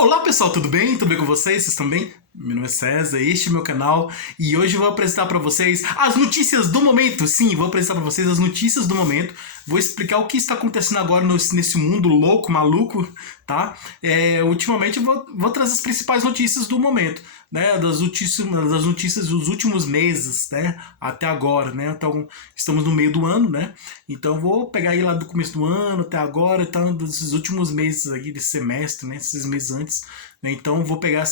Olá pessoal, tudo bem? Tudo bem com vocês? Vocês estão bem? Meu nome é César, este é meu canal e hoje eu vou apresentar para vocês as notícias do momento. Sim, vou apresentar para vocês as notícias do momento. Vou explicar o que está acontecendo agora nesse mundo louco, maluco, tá? Ultimamente eu vou trazer as principais notícias do momento, né? Das notícias dos últimos meses, né? Até agora, né? Então, estamos no meio do ano, né? Então eu vou pegar aí lá do começo do ano até agora, tá? Dos últimos meses aqui desse semestre, né? Esses meses antes, né? Então eu vou pegar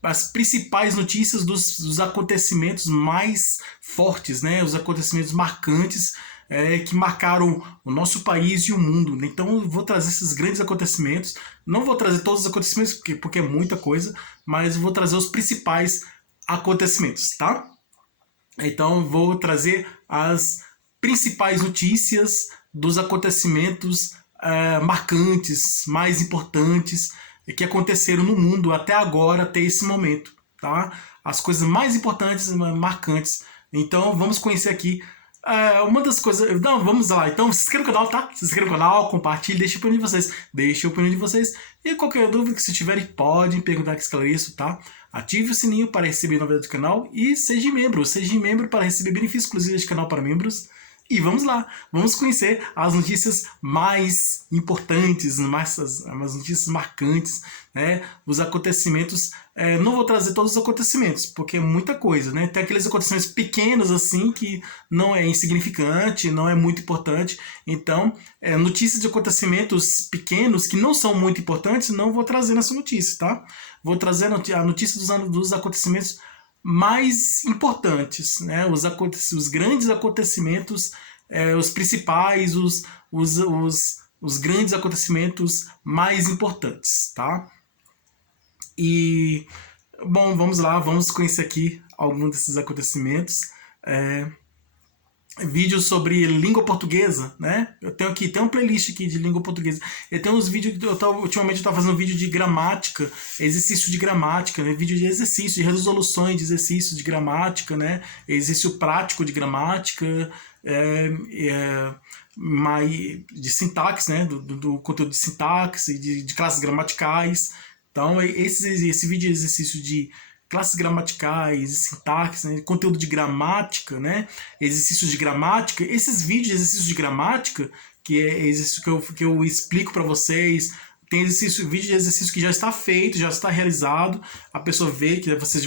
as principais notícias dos acontecimentos mais fortes, né? Os acontecimentos marcantes que marcaram o nosso país e o mundo. Então eu vou trazer esses grandes acontecimentos. Não vou trazer todos os acontecimentos, porque é muita coisa, mas vou trazer os principais acontecimentos, tá? Então eu vou trazer as principais notícias dos acontecimentos marcantes, mais importantes que aconteceram no mundo até agora, até esse momento, tá? As coisas mais importantes, marcantes. Então vamos conhecer aqui uma das coisas. Não, vamos lá. Então se inscreva no canal, tá? Se inscreva no canal, compartilhe, deixe a opinião de vocês. Deixe a opinião de vocês. E qualquer dúvida que se tiverem, podem perguntar que esclareço, tá? Ative o sininho para receber novidades do canal e seja membro. Seja membro para receber benefícios exclusivos deste canal para membros. E vamos lá, vamos conhecer as notícias mais importantes, as notícias marcantes, né? Os acontecimentos. Não vou trazer todos os acontecimentos, porque é muita coisa, né? Tem aqueles acontecimentos pequenos assim que não é insignificante, não é muito importante. Então, notícias de acontecimentos pequenos que não são muito importantes, não vou trazer nessa notícia, tá? Vou trazer a notícia dos acontecimentos mais importantes, né? Os grandes acontecimentos, os principais, os grandes acontecimentos mais importantes, tá? E, bom, vamos lá, vamos conhecer aqui alguns desses acontecimentos. Vídeos sobre língua portuguesa, né? Eu tenho aqui, tem uma playlist aqui de língua portuguesa. Eu tenho uns vídeos, ultimamente eu estava fazendo vídeo de gramática, exercício de gramática, né? Vídeo de exercício, de resoluções de exercícios de gramática, né? Exercício prático de gramática, de sintaxe, né? Do conteúdo de sintaxe, de classes gramaticais. Então, esse vídeo de exercício de classes gramaticais, sintaxe, né, conteúdo de gramática, né, exercícios de gramática, esses vídeos de exercícios de gramática, que é exercício que eu explico para vocês, tem vídeo de exercício que já está feito, já está realizado, a pessoa vê que vocês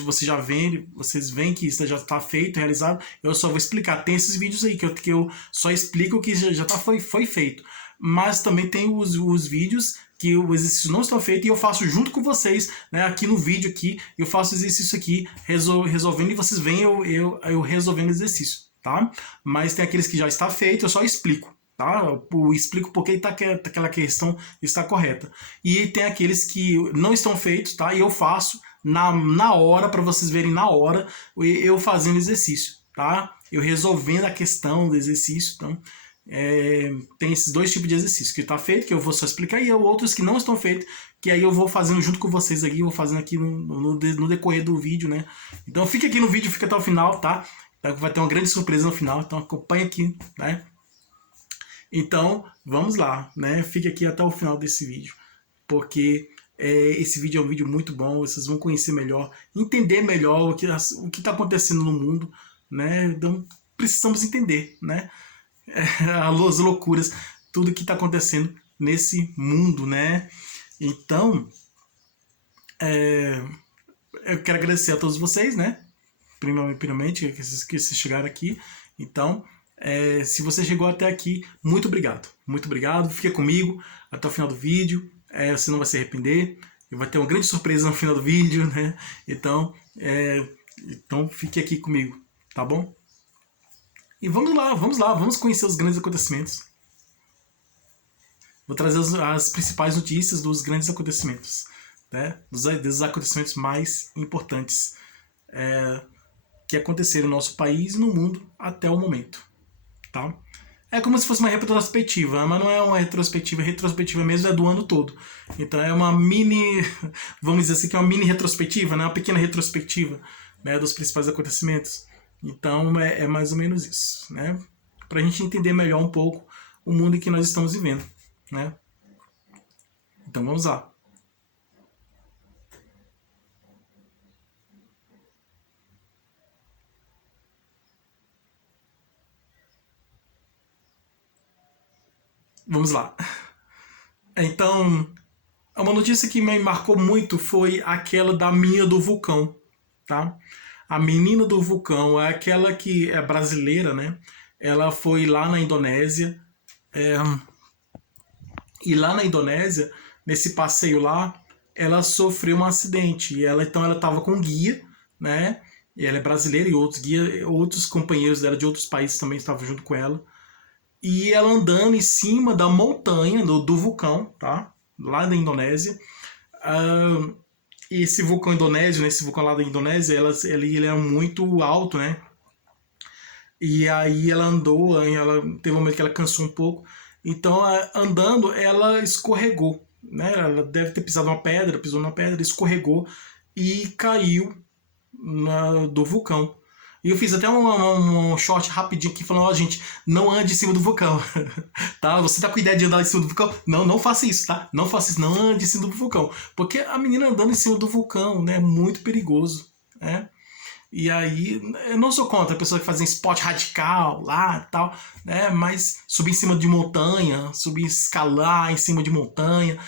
veem que isso já está feito, realizado, eu só vou explicar. Tem esses vídeos aí que eu só explico que foi feito. Mas também tem os vídeos que o exercício não está feito e eu faço junto com vocês, né, aqui no vídeo aqui, eu faço o exercício aqui resolvendo e vocês veem eu resolvendo o exercício, tá? Mas tem aqueles que já está feito, eu só explico, tá? Eu explico porque aquela questão está correta. E tem aqueles que não estão feitos, tá? E eu faço na hora, para vocês verem na hora, eu fazendo exercício, tá? Eu resolvendo a questão do exercício, então tem esses dois tipos de exercício que está feito, que eu vou só explicar, e outros que não estão feitos, que aí eu vou fazendo junto com vocês aqui, vou fazendo aqui no decorrer do vídeo, né? Então fica aqui no vídeo, fica até o final, tá? Vai ter uma grande surpresa no final, então acompanha aqui, né? Então vamos lá, né? Fique aqui até o final desse vídeo, porque esse vídeo é um vídeo muito bom, vocês vão conhecer melhor, entender melhor o que está acontecendo no mundo, né? Então precisamos entender, né? As loucuras, tudo que está acontecendo nesse mundo, né? Então, eu quero agradecer a todos vocês, né? Primeiramente, que vocês chegaram aqui. Então, se você chegou até aqui, muito obrigado. Muito obrigado. Fique comigo até o final do vídeo. Você não vai se arrepender. Vai ter uma grande surpresa no final do vídeo, né? Então fique aqui comigo, tá bom? E vamos lá, vamos conhecer os grandes acontecimentos. Vou trazer as principais notícias dos grandes acontecimentos, né? Dos acontecimentos mais importantes que aconteceram no nosso país e no mundo até o momento, tá? É como se fosse uma retrospectiva, mas não é uma retrospectiva mesmo é do ano todo. Então é uma mini, vamos dizer assim, que é uma mini retrospectiva, né? Uma pequena retrospectiva, né, dos principais acontecimentos. Então é mais ou menos isso, né? Para a gente entender melhor um pouco o mundo em que nós estamos vivendo, né? Então vamos lá. Vamos lá. Então, uma notícia que me marcou muito foi aquela da menina do vulcão, tá? A menina do vulcão é aquela que é brasileira, né? Ela foi lá na Indonésia, é, e lá na Indonésia, nesse passeio lá, ela sofreu um acidente. E ela então ela estava com um guia, né? E ela é brasileira e outros guia, outros companheiros dela de outros países também estavam junto com ela. E ela andando em cima da montanha do vulcão, tá? Lá da Indonésia. Ah, esse vulcão indonésio, né? Esse vulcão lá da Indonésia, ele é muito alto, né? E aí ela andou, aí ela teve um momento que ela cansou um pouco. Então, andando, ela escorregou, né? Ela deve ter pisado uma pedra, pisou numa pedra, escorregou e caiu do vulcão. E eu fiz até um short rapidinho aqui falando, ó, gente, não ande em cima do vulcão. Tá? Você tá com ideia de andar em cima do vulcão? Não, não faça isso, tá? Não faça isso, não ande em cima do vulcão. Porque a menina andando em cima do vulcão, né, é muito perigoso, né? E aí, eu não sou contra a pessoa que faz um esporte radical lá e tal, né? Mas subir em cima de montanha, subir, escalar em cima de montanha.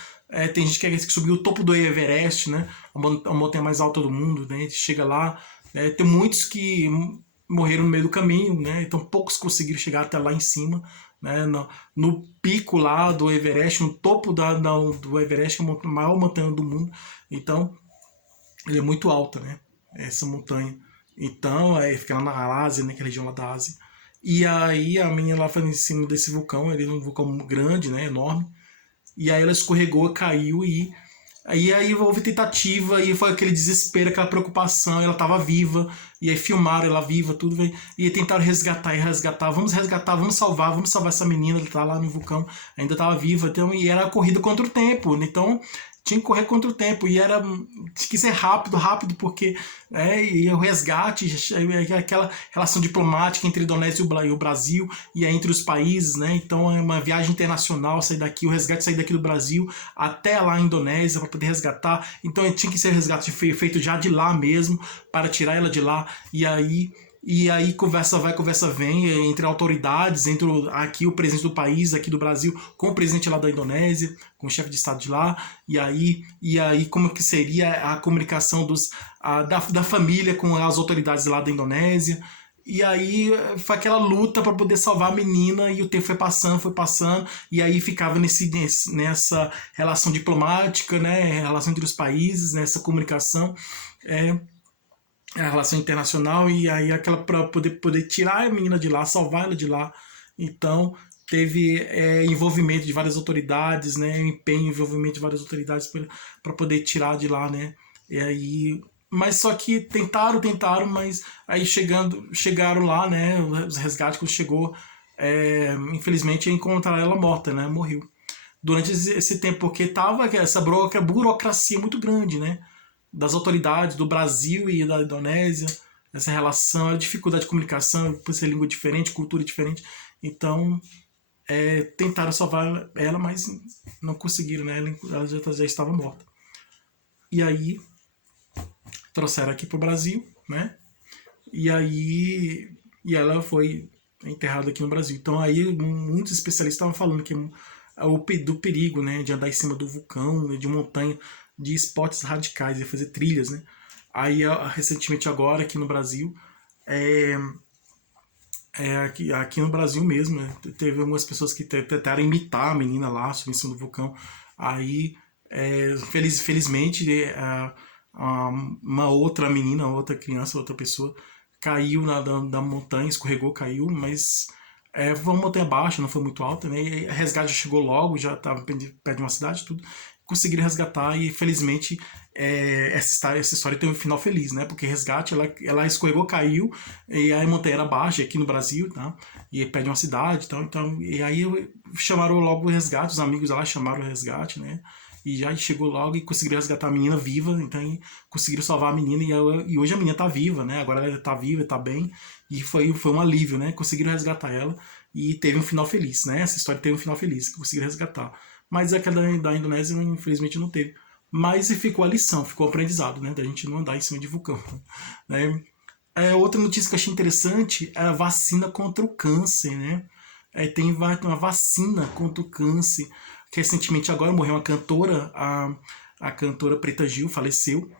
Tem gente que quer subir o topo do Everest, né? A montanha mais alta do mundo, né? Chega lá. Tem muitos que morreram no meio do caminho, né? Então poucos conseguiram chegar até lá em cima, né? No pico lá do Everest, no topo do Everest, a maior montanha do mundo. Então, ele é muito alta, né? Essa montanha. Então, aí fica lá na Ásia, naquela região lá da Ásia. E aí a menina lá foi em cima desse vulcão, ele é um vulcão grande, né, enorme. E aí ela escorregou, caiu aí houve tentativa e foi aquele desespero, aquela preocupação, ela estava viva, e aí filmaram ela viva, tudo, e aí tentaram resgatar, vamos salvar essa menina, ela tá lá no vulcão, ainda estava viva, então, e era a corrida contra o tempo, então tinha que correr contra o tempo, e tinha que ser rápido, porque e o resgate, aquela relação diplomática entre a Indonésia e o Brasil, e aí entre os países, né? Então é uma viagem internacional, sair daqui, o resgate sair daqui do Brasil até lá na Indonésia para poder resgatar, então tinha que ser resgate feito já de lá mesmo, para tirar ela de lá, e aí conversa vai, conversa vem entre autoridades, entre aqui o presidente do país, aqui do Brasil, com o presidente lá da Indonésia, com o chefe de estado de lá, e aí como que seria a comunicação da família com as autoridades lá da Indonésia. E aí foi aquela luta para poder salvar a menina, e o tempo foi passando, e aí ficava nessa relação diplomática, né, relação entre os países, nessa comunicação, a relação internacional, e aí aquela para poder tirar a menina de lá, salvar ela de lá. Então teve envolvimento de várias autoridades, né, empenho, envolvimento de várias autoridades para poder tirar de lá, né. E aí, mas só que tentaram, mas aí chegaram lá, né, os resgates quando chegou, infelizmente encontraram ela morta, né, morreu durante esse tempo, porque tava essa burocracia muito grande, né, das autoridades do Brasil e da Indonésia, essa relação, a dificuldade de comunicação, por ser língua diferente, cultura diferente. Então, tentaram salvar ela, mas não conseguiram, né? Ela já estava morta. E aí, trouxeram aqui para o Brasil, né? E aí, ela foi enterrada aqui no Brasil. Então, aí, muitos especialistas estavam falando que do perigo, né? De andar em cima do vulcão, de montanha, de esportes radicais, de fazer trilhas, né? Aí, recentemente agora, aqui no Brasil, aqui no Brasil mesmo, né? Teve algumas pessoas que tentaram imitar a menina lá, subir em cima do vulcão. Aí, felizmente, uma outra menina, outra criança, outra pessoa, caiu da montanha, escorregou, caiu, mas foi uma montanha baixa, não foi muito alta, né? E a resgate já chegou logo, já estava perto de uma cidade, tudo. Conseguiram resgatar, e felizmente essa história tem um final feliz, né? Porque resgate, ela escorregou, caiu, e a montanha era baixa aqui no Brasil, tá? E perto de uma cidade, então, e aí chamaram logo o resgate, os amigos lá chamaram o resgate, né? E já chegou logo e conseguiram resgatar a menina viva, então conseguiram salvar a menina, e hoje a menina tá viva, né? Agora ela tá viva, tá bem, e foi um alívio, né? Conseguiram resgatar ela e teve um final feliz, né? Essa história teve um final feliz, que conseguiram resgatar. Mas aquela da Indonésia, infelizmente, não teve. Mas ficou a lição, ficou o aprendizado, né? Da gente não andar em cima de vulcão, né? Outra notícia que eu achei interessante é a vacina contra o câncer, né? tem uma vacina contra o câncer. Recentemente agora morreu uma cantora, a cantora Preta Gil faleceu,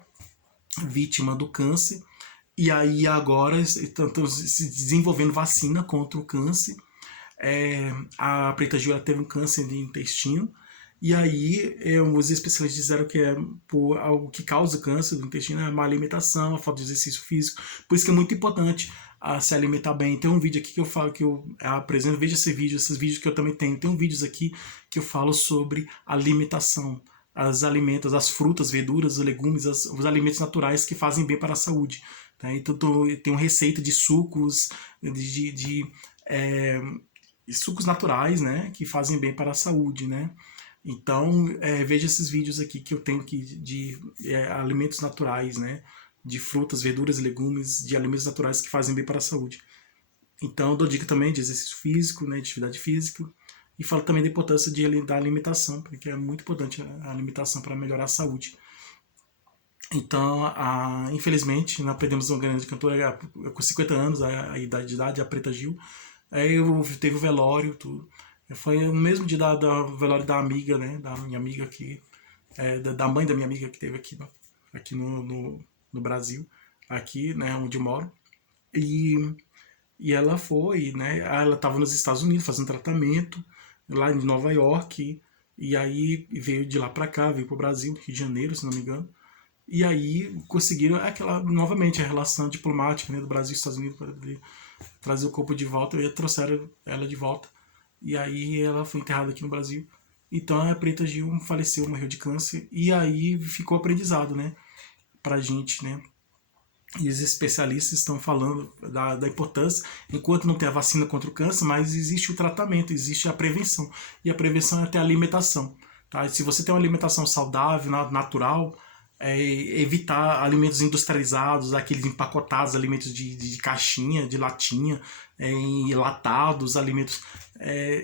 vítima do câncer. E aí agora estão se desenvolvendo vacina contra o câncer. A Preta Gil teve um câncer de intestino. E aí os especialistas disseram que algo que causa câncer do intestino é a má alimentação, a falta de exercício físico. Por isso que é muito importante se alimentar bem. Tem um vídeo aqui que eu falo, que eu apresento, veja esses vídeos que eu também tenho. Tem vídeos aqui que eu falo sobre alimentação, os alimentos, as frutas, verduras, os legumes, os alimentos naturais que fazem bem para a saúde. Tá? Então tem uma receita de sucos, sucos naturais, né, que fazem bem para a saúde, né? Então, veja esses vídeos aqui que eu tenho aqui de alimentos naturais, né? De frutas, verduras, legumes, de alimentos naturais que fazem bem para a saúde. Então, eu dou dica também de exercício físico, né? De atividade física. E falo também da importância da alimentação, porque é muito importante a alimentação para melhorar a saúde. Então, infelizmente, nós perdemos uma grande cantora com 50 anos, a idade de idade, a Preta Gil. Aí teve o velório, tudo. Foi no mesmo dia da velório da amiga, né? Da minha amiga aqui, da mãe da minha amiga que teve aqui no Brasil, aqui, né? Onde eu moro. E ela foi, né? Ela estava nos Estados Unidos fazendo tratamento, lá em Nova York. E aí veio de lá para cá, veio para o Brasil, Rio de Janeiro, se não me engano. E aí conseguiram novamente a relação diplomática, né, do Brasil e Estados Unidos para trazer o corpo de volta. E trouxeram ela de volta. E aí ela foi enterrada aqui no Brasil. Então a Preta Gil faleceu, morreu de câncer. E aí ficou aprendizado, né, pra gente, né. E os especialistas estão falando da importância, enquanto não tem a vacina contra o câncer, mas existe o tratamento, existe a prevenção. E a prevenção é até a alimentação. Tá? Se você tem uma alimentação saudável, natural, evitar alimentos industrializados, aqueles empacotados, alimentos de caixinha, de latinha, enlatados, alimentos,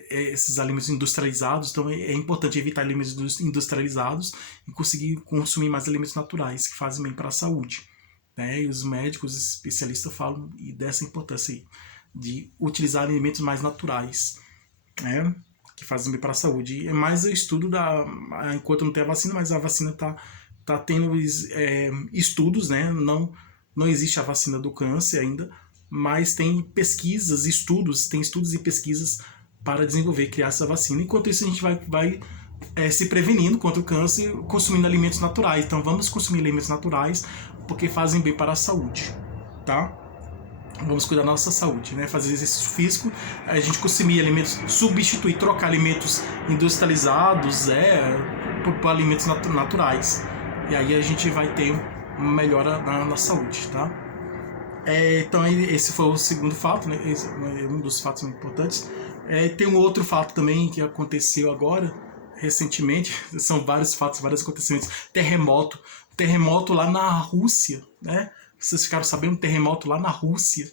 esses alimentos industrializados. Então é importante evitar alimentos industrializados e conseguir consumir mais alimentos naturais que fazem bem para a saúde. Né? E os médicos, os especialistas falam dessa importância aí, de utilizar alimentos mais naturais, né? Que fazem bem para a saúde. É mais o estudo enquanto não tem a vacina, mas a vacina tá tendo estudos, né? Não existe a vacina do câncer ainda, mas tem pesquisas, tem estudos e pesquisas para desenvolver e criar essa vacina. Enquanto isso, a gente vai se prevenindo contra o câncer, consumindo alimentos naturais. Então vamos consumir alimentos naturais, porque fazem bem para a saúde, tá? Vamos cuidar da nossa saúde, né? Fazer exercício físico, a gente consumir alimentos, substituir, trocar alimentos industrializados por alimentos naturais. E aí a gente vai ter uma melhora na saúde, tá? Então esse foi o segundo fato, né? Esse é um dos fatos importantes. Tem um outro fato também que aconteceu agora, recentemente, são vários fatos, vários acontecimentos. Terremoto lá na Rússia, né? Vocês ficaram sabendo, terremoto lá na Rússia.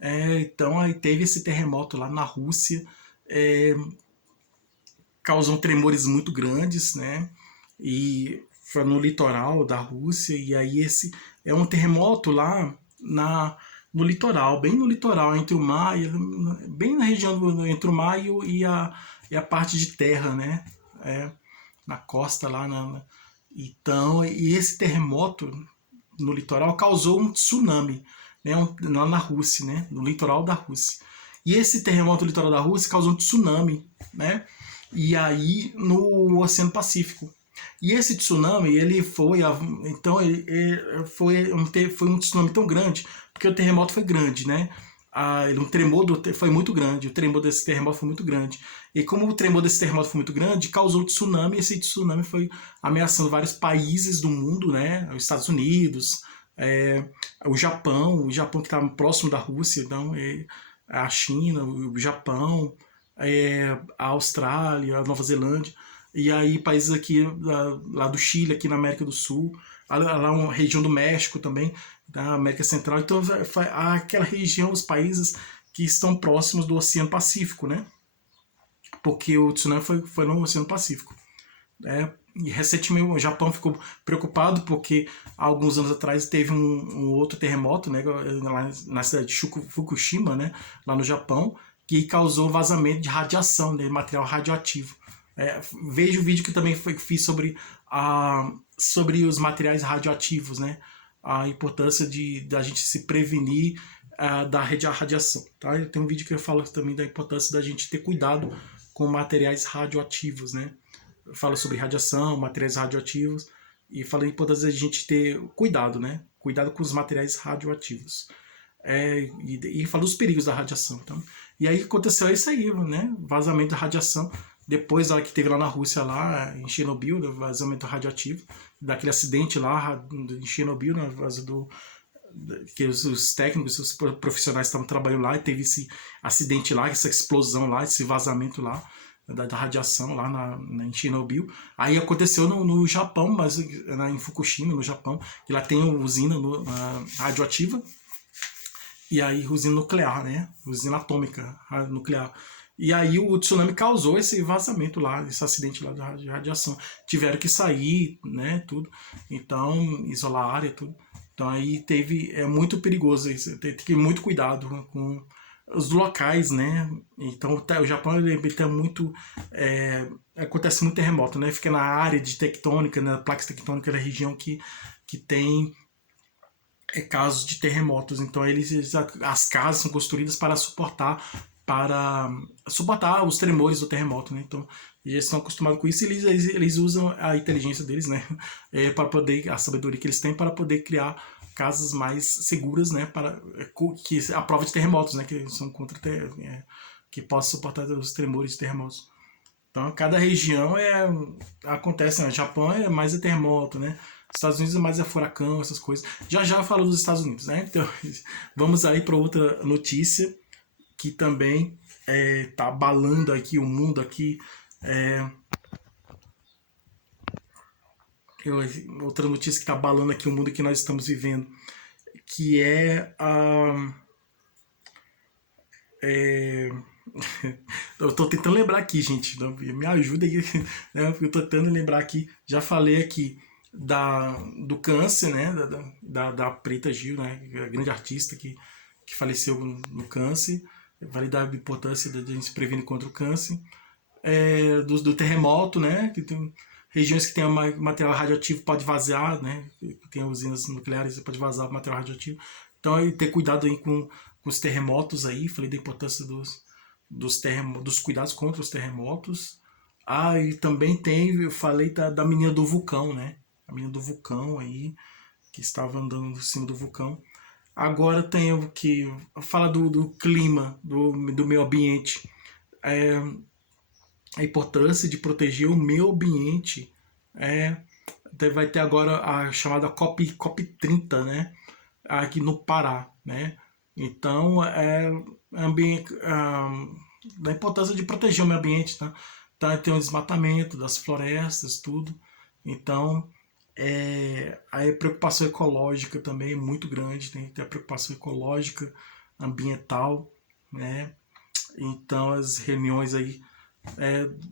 Então aí teve esse terremoto lá na Rússia, causou tremores muito grandes, né? E foi no litoral da Rússia, e aí esse é um terremoto lá no litoral, bem no litoral, entre o mar, bem na região entre o mar e a parte de terra, né? Na costa lá. Então, e esse terremoto no litoral causou um tsunami, né? Lá na Rússia, né? No litoral da Rússia. E esse terremoto no litoral da Rússia causou um tsunami, né? E aí no Oceano Pacífico. E esse tsunami, ele foi um tsunami tão grande, porque o terremoto foi grande, né? O tremor foi muito grande, o tremor desse terremoto foi muito grande. E como o tremor desse terremoto foi muito grande, causou tsunami, e esse tsunami foi ameaçando vários países do mundo, né? Os Estados Unidos, o Japão que está próximo da Rússia, então a China, o Japão, a Austrália, a Nova Zelândia, e aí países aqui lá do Chile, aqui na América do Sul, lá uma região do México também, da América Central. Então aquela região, os países que estão próximos do Oceano Pacífico, né? Porque o tsunami foi no Oceano Pacífico. E recentemente o Japão ficou preocupado porque há alguns anos atrás teve um outro terremoto, né, lá na cidade de Fukushima, né, lá no Japão, que causou vazamento de radiação, né, material radioativo. Veja o vídeo que também fiz sobre os materiais radioativos, né? A importância da gente se prevenir da radiação. Tá? Tem um vídeo que eu falo também da importância da gente ter cuidado com materiais radioativos, né? Eu falo sobre radiação, materiais radioativos, e falo da importância da gente ter cuidado, né? Cuidado com os materiais radioativos. E falo dos perigos da radiação. Então, e aí aconteceu isso aí, né? Vazamento da radiação. Depois que teve lá na Rússia, lá em Chernobyl, né? Vazamento radioativo, daquele acidente lá em Chernobyl, né? Que os técnicos, os profissionais estavam trabalhando lá e teve esse acidente lá, essa explosão lá, esse vazamento lá da radiação lá em Chernobyl. Aí aconteceu no Japão, mas em Fukushima, no Japão, que lá tem uma usina radioativa, e aí usina nuclear, né? Usina atômica nuclear. E aí o tsunami causou esse vazamento lá, esse acidente lá de radiação. Tiveram que sair, né, tudo. Então, isolar a área, tudo. Então aí é muito perigoso isso. Tem que ter muito cuidado com os locais, né? Então o Japão ele tem muito... acontece muito terremoto, né? Fica na área de tectônica, na placa tectônica da região que tem casos de terremotos. Então as casas são construídas para suportar os tremores do terremoto, né? Então eles estão acostumados com isso e eles usam a inteligência deles, né? Para poder, a sabedoria que eles têm para poder criar casas mais seguras, né? A prova de terremotos, né? Que são que possam suportar os tremores de terremotos. Então cada região acontece, né? Japão é mais terremoto, né? Estados Unidos é mais furacão, essas coisas. Já eu falo dos Estados Unidos, né? Então vamos aí para outra notícia que também tá abalando aqui o mundo aqui. Outra notícia que está abalando aqui o mundo que nós estamos vivendo, que eu estou tentando lembrar aqui, gente, me ajuda aí, né? Eu estou tentando lembrar aqui, já falei aqui do câncer, né? Da Preta Gil, né? A grande artista que faleceu no câncer. Falei da importância de a gente se prevenir contra o câncer. Do terremoto, né? Que tem regiões que tem material radioativo, pode vazar, né? Tem usinas nucleares, pode vazar material radioativo. Então, ter cuidado aí com os terremotos aí. Falei da importância dos cuidados contra os terremotos. E também eu falei da menina do vulcão, né? A menina do vulcão aí, que estava andando em cima do vulcão. Agora tem o que fala do clima, do meio ambiente. A importância de proteger o meio ambiente. Vai ter agora a chamada COP30, né? Aqui no Pará, né? Então, da importância de proteger o meio ambiente, tá? Então, tem o desmatamento das florestas, tudo. Então, a preocupação ecológica também é muito grande, tem que ter a preocupação ecológica, ambiental, né? Então, as reuniões aí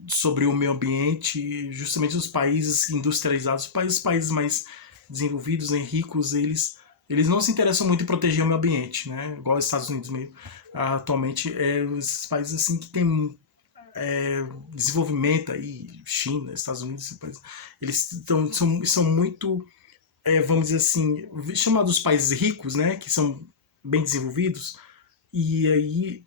sobre o meio ambiente, justamente os países industrializados, os países mais desenvolvidos, né, ricos, eles não se interessam muito em proteger o meio ambiente, né? Igual os Estados Unidos mesmo. Atualmente, os países assim que têm desenvolvimento aí, China, Estados Unidos, eles são muito, vamos dizer assim, chamados países ricos, né? Que são bem desenvolvidos, e aí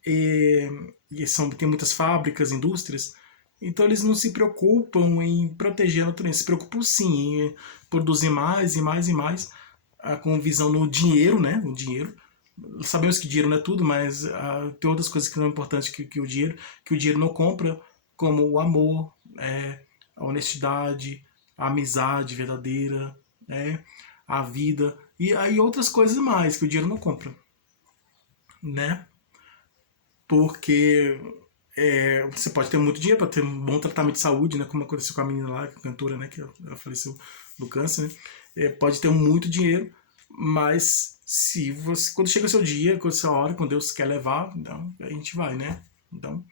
tem muitas fábricas, indústrias, então eles não se preocupam em proteger a natureza, se preocupam sim em produzir mais e mais e mais, com visão no dinheiro, né? O dinheiro. Sabemos que dinheiro não é tudo, mas tem outras coisas que são importantes que o dinheiro não compra, como o amor, a honestidade, a amizade verdadeira, a vida, e aí outras coisas mais que o dinheiro não compra, né? Porque você pode ter muito dinheiro para ter um bom tratamento de saúde, né? Como aconteceu com a menina lá, a cantora, né? Que ela faleceu do câncer, né? Pode ter muito dinheiro, mas quando chega o seu dia, quando a sua hora, quando Deus quer levar, então a gente vai, né? Então,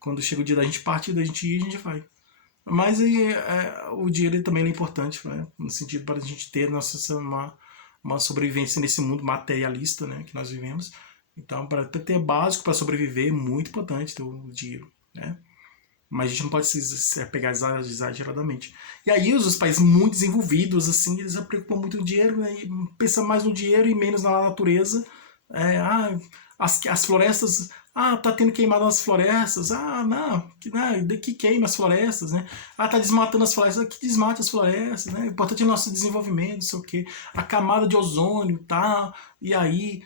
quando chega o dia da gente partir, da gente ir, a gente vai. Mas o dinheiro também é importante, né? No sentido para a gente ter uma sobrevivência nesse mundo materialista, né? Que nós vivemos. Então, para ter básico para sobreviver, é muito importante ter o dinheiro, né? Mas a gente não pode se apegar exageradamente. E aí os países muito desenvolvidos, assim, eles se preocupam muito no dinheiro, né? E pensam mais no dinheiro e menos na natureza. As florestas... Ah, tá tendo queimado as florestas. Ah, não, que queima as florestas, né? Ah, tá desmatando as florestas. Que desmate as florestas, né? O importante é o nosso desenvolvimento, não sei o quê. A camada de ozônio, tá? E aí,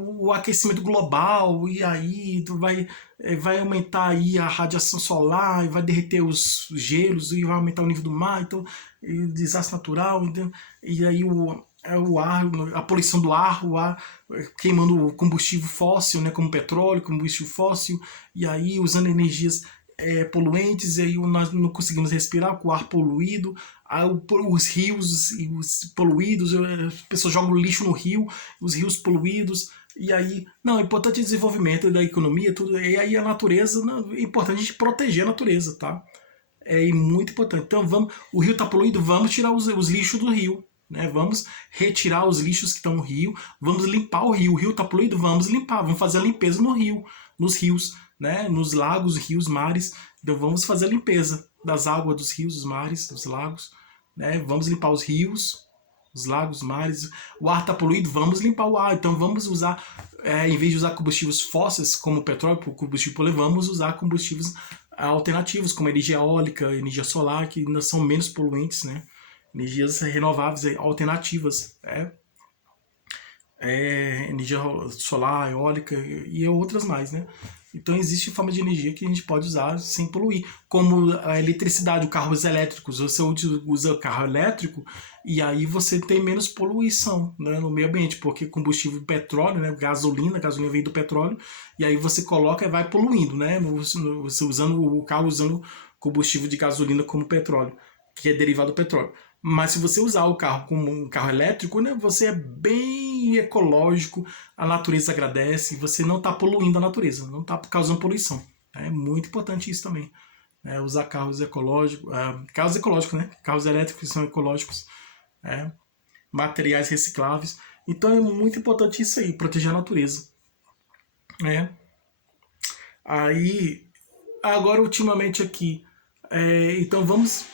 o aquecimento global, e aí vai aumentar aí a radiação solar, e vai derreter os gelos, e vai aumentar o nível do mar, então, desastre natural, então, e aí o ar, a poluição do ar, o ar queimando combustível fóssil, né, como petróleo, combustível fóssil, e aí usando energias poluentes, e aí nós não conseguimos respirar com o ar poluído, os rios e os poluídos, as pessoas jogam lixo no rio, os rios poluídos, e aí, não, é importante o desenvolvimento da economia, tudo, e aí a natureza, não, é importante a gente proteger a natureza, tá? É muito importante. Então, o rio está poluído, vamos tirar os lixos do rio, né? Vamos retirar os lixos que estão no rio, vamos limpar o rio está poluído, vamos limpar, vamos fazer a limpeza no rio, nos rios, né? Nos lagos, rios, mares, então vamos fazer a limpeza das águas dos rios, dos mares, dos lagos, né? Vamos limpar os rios, os lagos, mares, o ar está poluído, vamos limpar o ar, então vamos usar, em vez de usar combustíveis fósseis, como petróleo, combustível poluente, vamos usar combustíveis alternativos, como energia eólica, energia solar, que ainda são menos poluentes, né? Energias renováveis alternativas, energia solar, eólica e outras mais, né? Então existe forma de energia que a gente pode usar sem poluir, como a eletricidade, os carros elétricos. Você usa carro elétrico e aí você tem menos poluição, né, no meio ambiente, porque combustível petróleo, né, gasolina vem do petróleo, e aí você coloca e vai poluindo, né? Você usando o carro usando combustível de gasolina como petróleo, que é derivado do petróleo. Mas se você usar o carro como um carro elétrico, né, você é bem ecológico, a natureza agradece, você não está poluindo a natureza, não está causando poluição. É muito importante isso também. Usar carros ecológicos, né? Carros elétricos são ecológicos, materiais recicláveis. Então é muito importante isso aí, proteger a natureza. Aí, agora ultimamente aqui, então vamos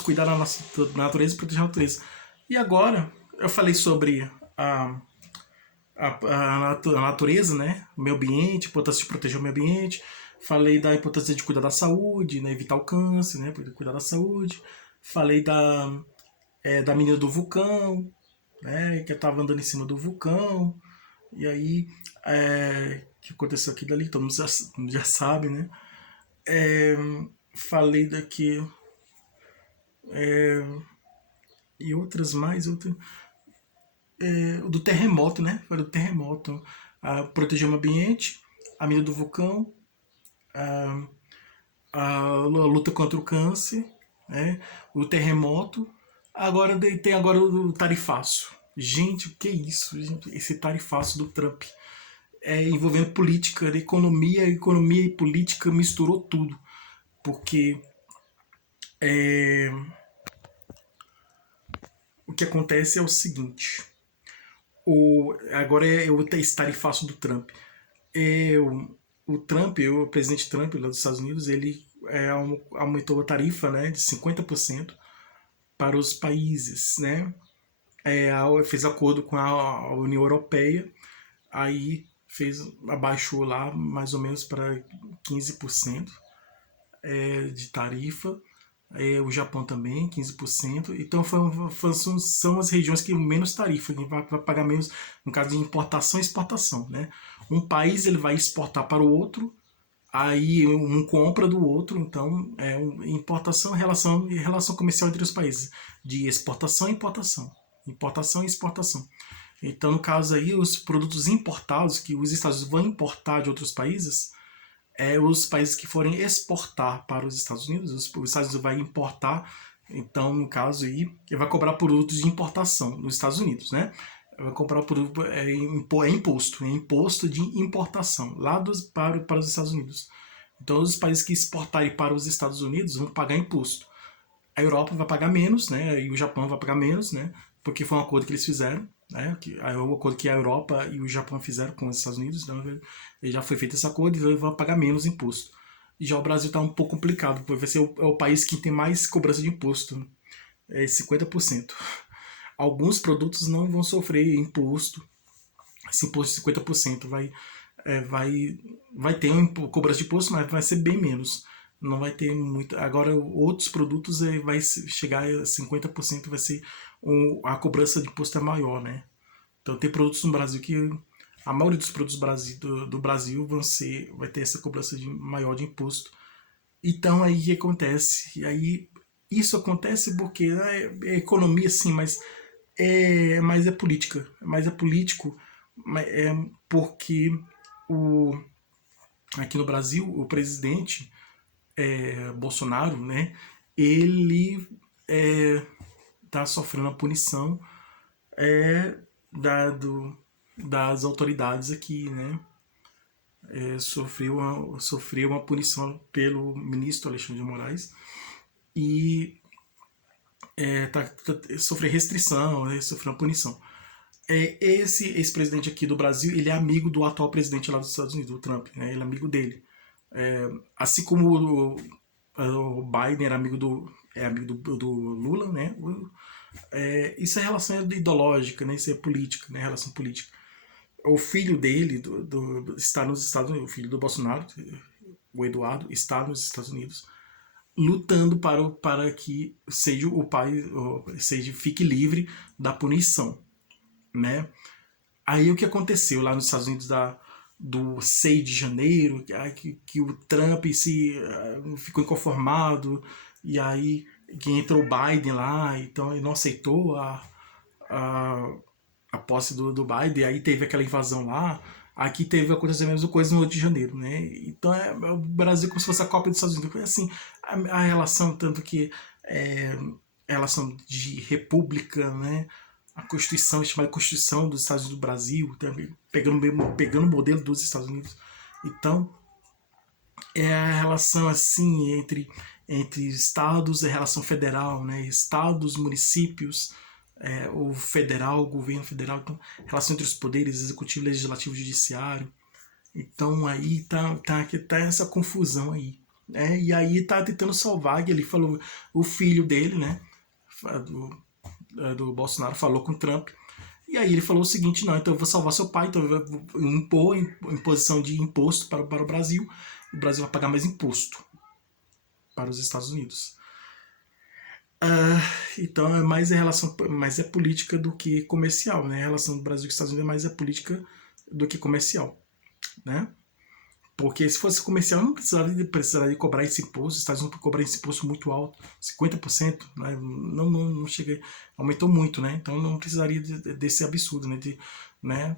cuidar da nossa natureza e proteger a natureza. E agora, eu falei sobre a natureza, né? O meio ambiente, a importância de proteger o meio ambiente. Falei da importância de cuidar da saúde, né? Evitar o câncer, né? Cuidar da saúde. Falei da menina do vulcão, né? Que estava andando em cima do vulcão. E aí, o que aconteceu aqui dali, todo mundo já sabe, né? Falei daqui... e outras mais, do terremoto, né? Foi do terremoto. Proteger o ambiente, a mina do vulcão, a luta contra o câncer, né? O terremoto. Agora tem agora o tarifaço. Gente, o que é isso? Gente? Esse tarifaço do Trump. Envolvendo política, economia e política misturou tudo. Porque o que acontece é o seguinte. Agora esse tarifaço do Trump. O Trump, o presidente Trump lá dos Estados Unidos, ele aumentou a tarifa, né, de 50% para os países, né? Fez acordo com a União Europeia, aí abaixou lá mais ou menos para 15% de tarifa. O Japão também, 15%. Então são as regiões que menos tarifa, que vai pagar menos, no caso de importação e exportação, né? Um país ele vai exportar para o outro, aí um compra do outro, então importação e relação comercial entre os países, de exportação e importação. Importação e exportação. Então, no caso aí, os produtos importados que os Estados Unidos vão importar de outros países, os países que forem exportar para os Estados Unidos, os Estados Unidos vai importar, então no caso aí, ele vai cobrar produtos de importação nos Estados Unidos, né? Vai comprar produto, imposto de importação lá para os Estados Unidos. Então os países que exportarem para os Estados Unidos vão pagar imposto. A Europa vai pagar menos, né? E o Japão vai pagar menos, né? Porque foi um acordo que eles fizeram. né? É o acordo que a Europa e o Japão fizeram com os Estados Unidos, então já foi feito esse acordo e vai pagar menos imposto. E já o Brasil está um pouco complicado, porque vai ser o país que tem mais cobrança de imposto, é 50%. Alguns produtos não vão sofrer imposto, esse imposto de 50% vai ter cobrança de imposto, mas vai ser bem menos. Não vai ter muito. Agora, outros produtos vai chegar a 50%, vai ser a cobrança de imposto é maior, né? Então, tem produtos no Brasil que a maioria dos produtos do Brasil vai ter essa cobrança maior de imposto. Então, aí o que acontece? E aí, isso acontece porque é economia, sim, mas é política. Mas é político, porque o, aqui no Brasil, o presidente Bolsonaro, né, ele está sofrendo a punição das autoridades aqui, né? Sofreu uma punição pelo ministro Alexandre de Moraes e sofreu restrição, né, sofreu uma punição. Esse ex-presidente aqui do Brasil, ele é amigo do atual presidente lá dos Estados Unidos, do Trump, né? Ele é amigo dele. Assim como o Biden era amigo do Lula, né? Isso é relação ideológica, né? Isso é política, né? Relação política. O filho dele está nos Estados Unidos, o filho do Bolsonaro, o Eduardo, está nos Estados Unidos, lutando para que seja o pai, fique livre da punição, né? Aí o que aconteceu lá nos Estados Unidos do 6 de janeiro, que o Trump ficou inconformado, e aí que entrou o Biden lá, então ele não aceitou a posse do Biden, e aí teve aquela invasão lá. Aqui teve acontecer a mesma coisa no 8 de janeiro, né? Então o Brasil como se fosse a Copa dos Estados Unidos. Foi assim, a relação, tanto que a relação de república, né? A Constituição, chamada Constituição dos Estados Unidos do Brasil, também, pegando o modelo dos Estados Unidos. Então, é a relação assim entre estados, é a relação federal, né? Estados, municípios, o federal, o governo federal, então, relação entre os poderes executivo, legislativo e judiciário. Então aí tá essa confusão aí. E aí tá tentando salvar, e ele falou, o filho dele, né? Do Bolsonaro falou com o Trump. E aí ele falou o seguinte, não, então eu vou salvar seu pai, então eu vou impor imposição de imposto para o Brasil. O Brasil vai pagar mais imposto para os Estados Unidos. Então é mais política do que comercial, né? A relação do Brasil com os Estados Unidos é mais política do que comercial, né? Porque se fosse comercial, não precisaria cobrar esse imposto. Os Estados Unidos cobrar esse imposto muito alto, 50%, né? Não chega, aumentou muito, né? Então não precisaria desse absurdo, né?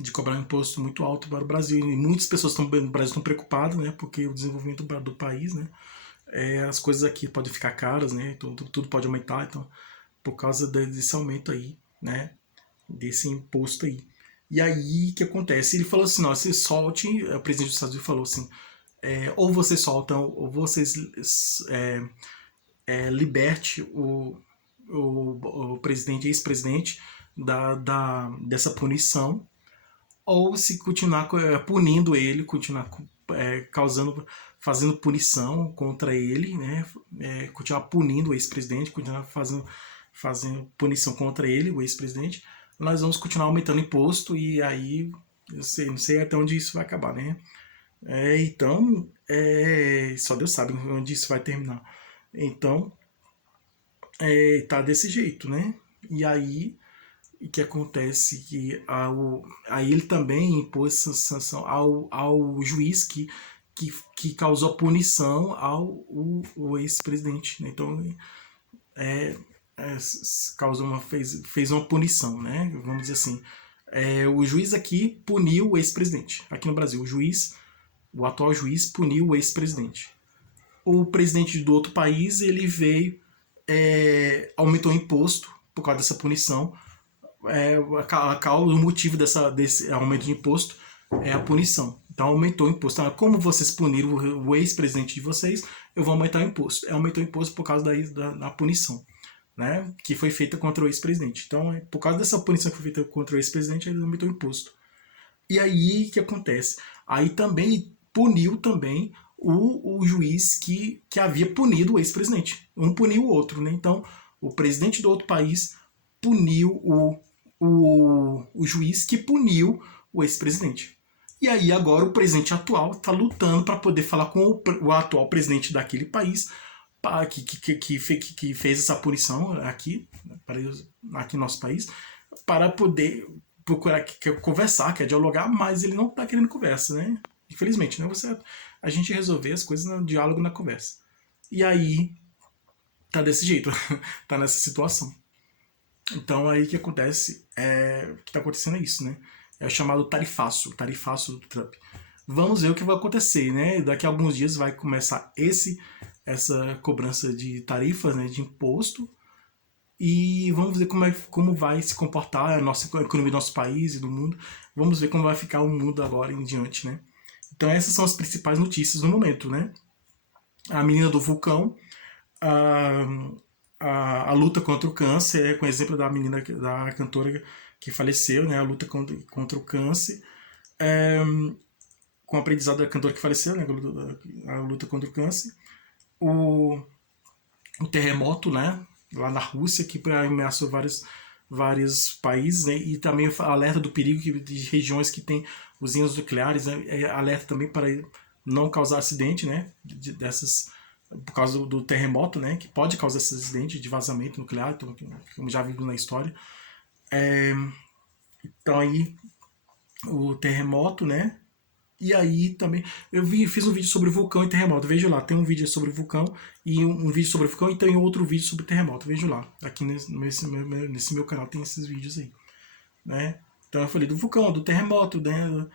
De cobrar um imposto muito alto para o Brasil. E muitas pessoas no Brasil estão preocupadas, né? Porque o desenvolvimento do país, né? As coisas aqui podem ficar caras, né? Então, tudo pode aumentar, então, por causa desse aumento aí, né? Desse imposto aí. E aí, o que acontece? Ele falou assim, você solte, o presidente dos Estados Unidos falou assim, ou vocês soltam, ou vocês liberte o presidente, ex-presidente dessa punição, ou se continuar punindo ele, continuar fazendo punição contra ele, né? Continuar punindo o ex-presidente, continuar fazendo punição contra ele, o ex-presidente, nós vamos continuar aumentando imposto e aí não sei até onde isso vai acabar, né? Então, só Deus sabe onde isso vai terminar. Então, tá desse jeito, né? E aí, o que acontece que aí ele também impôs sanção ao juiz que causou punição ao ex-presidente, né? Então, fez uma punição, né? Vamos dizer assim. O juiz aqui puniu o ex-presidente. Aqui no Brasil, o atual juiz puniu o ex-presidente. O presidente do outro país, ele veio, aumentou o imposto por causa dessa punição. O motivo desse aumento de imposto é a punição. Então aumentou o imposto. Então, como vocês puniram o ex-presidente de vocês, eu vou aumentar o imposto. Aumentou o imposto por causa da punição, né, que foi feita contra o ex-presidente. Então, por causa dessa punição que foi feita contra o ex-presidente, ele aumentou o imposto. E aí, o que acontece? Aí também puniu também o juiz que havia punido o ex-presidente. Um puniu o outro, né? Então, o presidente do outro país puniu o juiz que puniu o ex-presidente. E aí agora o presidente atual está lutando para poder falar com o atual presidente daquele país que fez essa punição aqui, aqui no nosso país, para poder procurar conversar, quer dialogar, mas ele não está querendo conversa, né? Infelizmente, né? A gente resolver as coisas no diálogo, na conversa. E aí tá desse jeito, tá nessa situação. Então aí o que acontece o que está acontecendo é isso, né? É o chamado tarifaço do Trump. Vamos ver o que vai acontecer, né? Daqui a alguns dias vai começar essa cobrança de tarifas, né, de imposto, e vamos ver como vai se comportar a economia do nosso país e do mundo. Vamos ver como vai ficar o mundo agora em diante, né? Então essas são as principais notícias do momento, né? A menina do vulcão, a luta contra o câncer, com o exemplo da menina, da cantora que faleceu, né? A luta contra o câncer, com o aprendizado da cantora que faleceu, né? A luta contra o câncer. O terremoto, né? Lá na Rússia, que ameaçou vários países, né? E também alerta do perigo de regiões que têm usinas nucleares, né? Alerta também para não causar acidente, né? Por causa do terremoto, né? Que pode causar esse acidente de vazamento nuclear, então, como já vimos na história. Então aí o terremoto, né? E aí também, fiz um vídeo sobre vulcão e terremoto, veja lá, tem um vídeo sobre vulcão e um vídeo sobre vulcão e tem outro vídeo sobre terremoto, veja lá, aqui nesse meu canal tem esses vídeos aí, né? Então eu falei do vulcão, do terremoto, né?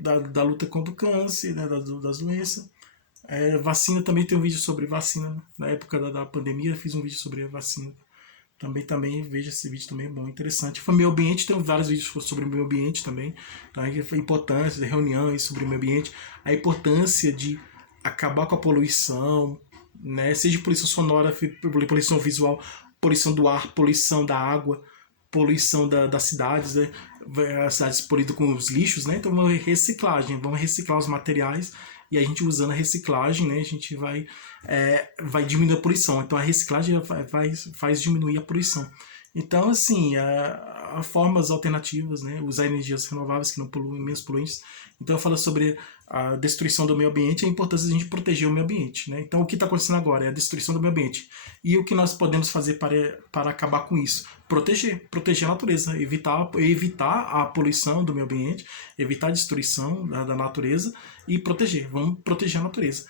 Da luta contra o câncer, né? Das doenças. Vacina, também tem um vídeo sobre vacina, na época da pandemia fiz um vídeo sobre a vacina. Também veja esse vídeo também, é bom, interessante. Foi meio ambiente, tem vários vídeos sobre o meio ambiente também. Então, a importância de reuniões sobre o meio ambiente, a importância de acabar com a poluição, né? Seja poluição sonora, poluição visual, poluição do ar, poluição da água, poluição das cidades, né? As cidades poluídas com os lixos, né? Então, reciclagem, vamos reciclar os materiais. E a gente usando a reciclagem, né, a gente vai diminuir a poluição. Então a reciclagem faz diminuir a poluição. Então, assim, há formas alternativas, né, usar energias renováveis que não poluem, menos poluentes. Então eu falo sobre a destruição do meio ambiente e a importância de a gente proteger o meio ambiente, né? Então o que está acontecendo agora é a destruição do meio ambiente. E o que nós podemos fazer para acabar com isso? Proteger a natureza, evitar a poluição do meio ambiente, evitar a destruição da natureza e proteger. Vamos proteger a natureza.